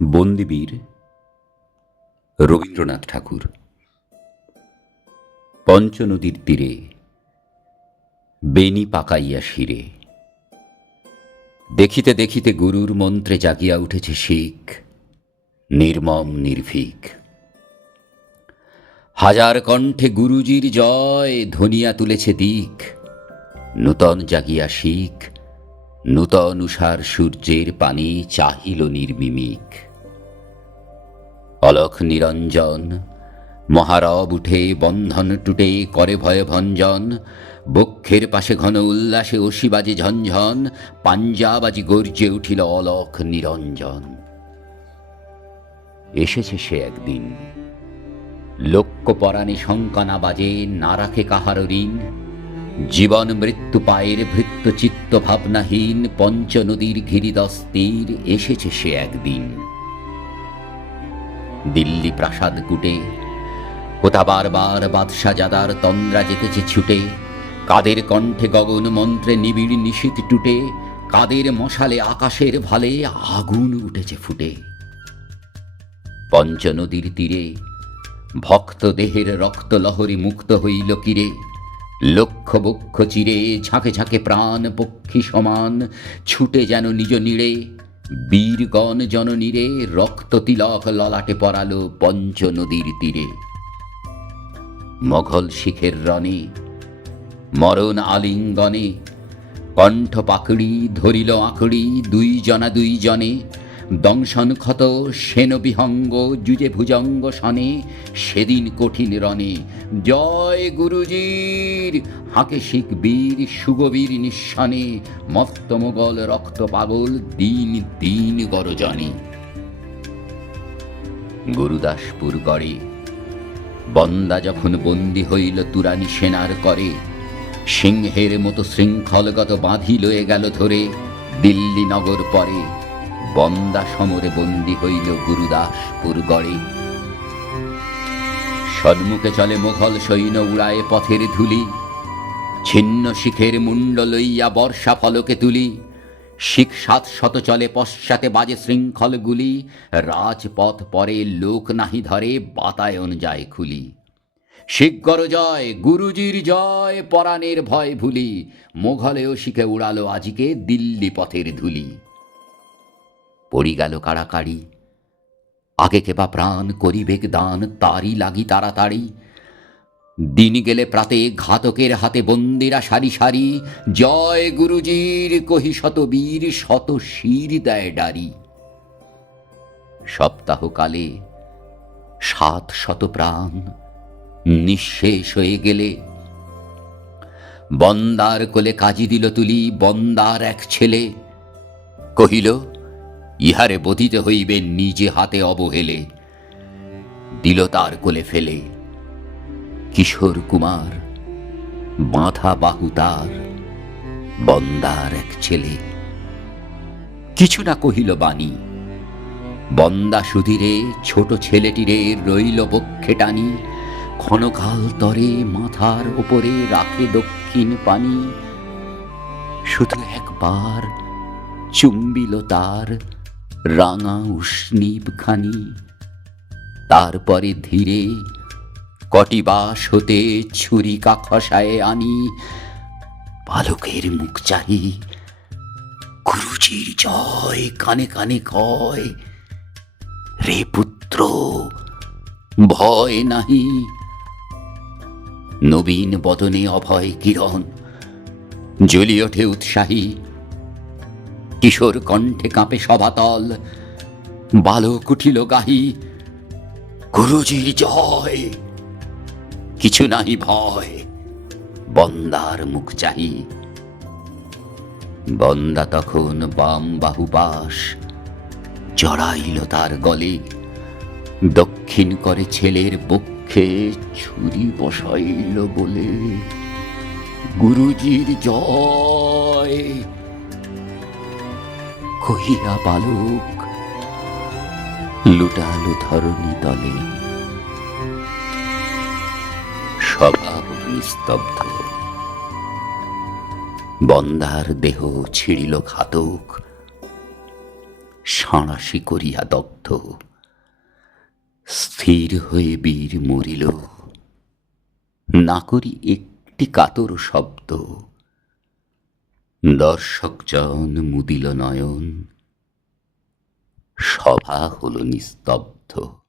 বন্দিবীর রবীন্দ্রনাথ ঠাকুর। পঞ্চনদীর তীরে বেনি পাকাইয়া শিরে, দেখিতে দেখিতে গুরুর মন্ত্রে জাগিয়া উঠেছে শিখ, নির্মম নির্ভীক। হাজার কণ্ঠে গুরুজির জয় ধ্বনিয়া তুলেছে দিক। নূতন জাগিয়া শিখ, নূতন উষার সূর্যের পানি চাহিল নির্মিমিক। অলখ নিরঞ্জন মহারব উঠে, বন্ধন টুটে করে ভয় ভঞ্জন। বক্ষের পাশে ঘন উল্লাসে অসি বাজে ঝনঝন, পাঞ্জাবাজি গর্জে উঠিল অলখ নিরঞ্জন। এসেছে সে একদিন, লক্ষ্য পরাণে শঙ্কা না বাজে, না রাখে কাহার ঋণ। জীবন মৃত্যু পায়ের ভৃত্য চিত্ত ভাবনাহীন, পঞ্চনদীর ঘিরিদস্তির এসেছে সে একদিন। দিল্লি প্রাসাদ কুটে কোথা বারবার বাদশাজাদার তন্দ্রা যেতেছে ছুটে। কাদের কণ্ঠে গগন মন্ত্রে নিবিড় নিশীথ টুটে, কাদের মশালে আকাশের ভালে আগুন উঠেছে ফুটে। পঞ্চনদীর তীরে ভক্ত দেহের রক্ত লহরী মুক্ত হইল কিরে। লক্ষ বক্ষ চিরে ঝাঁকে ঝাঁকে প্রাণ পক্ষী সমান, ছুটে যেন নিজ নীড়ে। বীরগণ জননীরে রক্ত তিলক ললাটে পরালো পঞ্চনদীর তীরে। মোঘল শিখের রণে মরণ আলিঙ্গনে, কণ্ঠ পাকড়ি ধরিল আঁকড়ি দুই জনে। দংশন ক্ষত সেন বিহঙ্গ যুজে ভুজঙ্গ সনে, সেদিন কঠিন রণে জয় গুরুজির। হাঁকে শিখ বীর সুগবীর নিঃসনে, মত্ত মোগল রক্ত পাগল দিন দিন গরজনে। গুরুদাসপুর গড়ে বন্দা যখন বন্দী হইল তুরানি সেনার করে, সিংহের মতো শৃঙ্খলগত বাঁধি লয়ে গেল ধরে। দিল্লি নগর পরে বন্দা সমরে বন্দী হইল গুরুদাসপুর গড়ে। সন্মুখে চলে মোঘল সৈন্য উড়ায়ে পথের ধুলি, ছিন্ন শিখের মুন্ড লইয়া বর্ষা ফলকে তুলি। শিখ ৭০০ চলে পশ্চাতে বাজে শৃঙ্খল গুলি, রাজপথ পরে লোক নাহি ধরে বাতায়ন যায় খুলি। শিখগর জয় গুরুজির জয়, পরাণের ভয় ভুলি। মোঘলেও শিখে উড়ালো আজিকে দিল্লি পথের ধুলি। পড়ি গেল কাড়াকাড়ি, আগে কেবা প্রাণ করিবেক দান, তারই লাগি তাড়াতাড়ি। দিন গেলে প্রাতে ঘাতকের হাতে বন্দিরা সারি সারি, জয় গুরুজির কহি শত বীর শত শির দেয় ডারি। সপ্তাহকালে ৭০০ প্রাণ নিঃশেষ হয়ে গেলে, বন্দার কোলে কাজী দিল তুলি বন্দার এক ছেলে। কহিল ইহারে বধিতে হইবে নিজে হাতে অবহেলে। দিল তার কোলে ফেলে কিশোর কুমার, বাঁধা বাহু তার বন্দার এক ছেলে। কিছু না কহিল বাণী, বন্দা সুধীরে ছোট ছেলেটিরে রইল বক্ষে টানি। ক্ষণকাল তরে মাথার ওপরে রাখে দক্ষিণ পানি, শুধু একবার চুম্বিল তার রাঙা উষ্ণীব খানি। তারপরে ধীরে কটিবাস হতে ছুরিকা খসায়ে আনি। বালকের মুখ চাহি গুরুজির জয়, কানে কানে কয় রে পুত্র ভয় নাহি। নবীন বদনে অভয় কিরণ জ্বলি ওঠে উৎসাহী। কিশোর কণ্ঠে কাঁপে সভাতল, বালক উঠিল গাহি গুরুজির জয়, কিছু নাহি ভয়। বন্দার মুখ চাহি। বন্দা তখন বাম বাহু পাশ জড়াইল তার গলে, দক্ষিণ করে ছেলের বক্ষে ছুরি বসাইল বলে গুরুজির জয় কহিয়া বালক লুটালো ধরণী তলে। স্বভাব নিস্তব্ধ, বন্দার দেহ ছিঁড়িল ঘাতক। সাঁড়াশি করিয়া দগ্ধ। স্থির হয়ে বীর মরিল, না করি একটি কাতর শব্দ। দর্শকজন মুদিল নয়ন, সভা হল নিস্তব্ধ।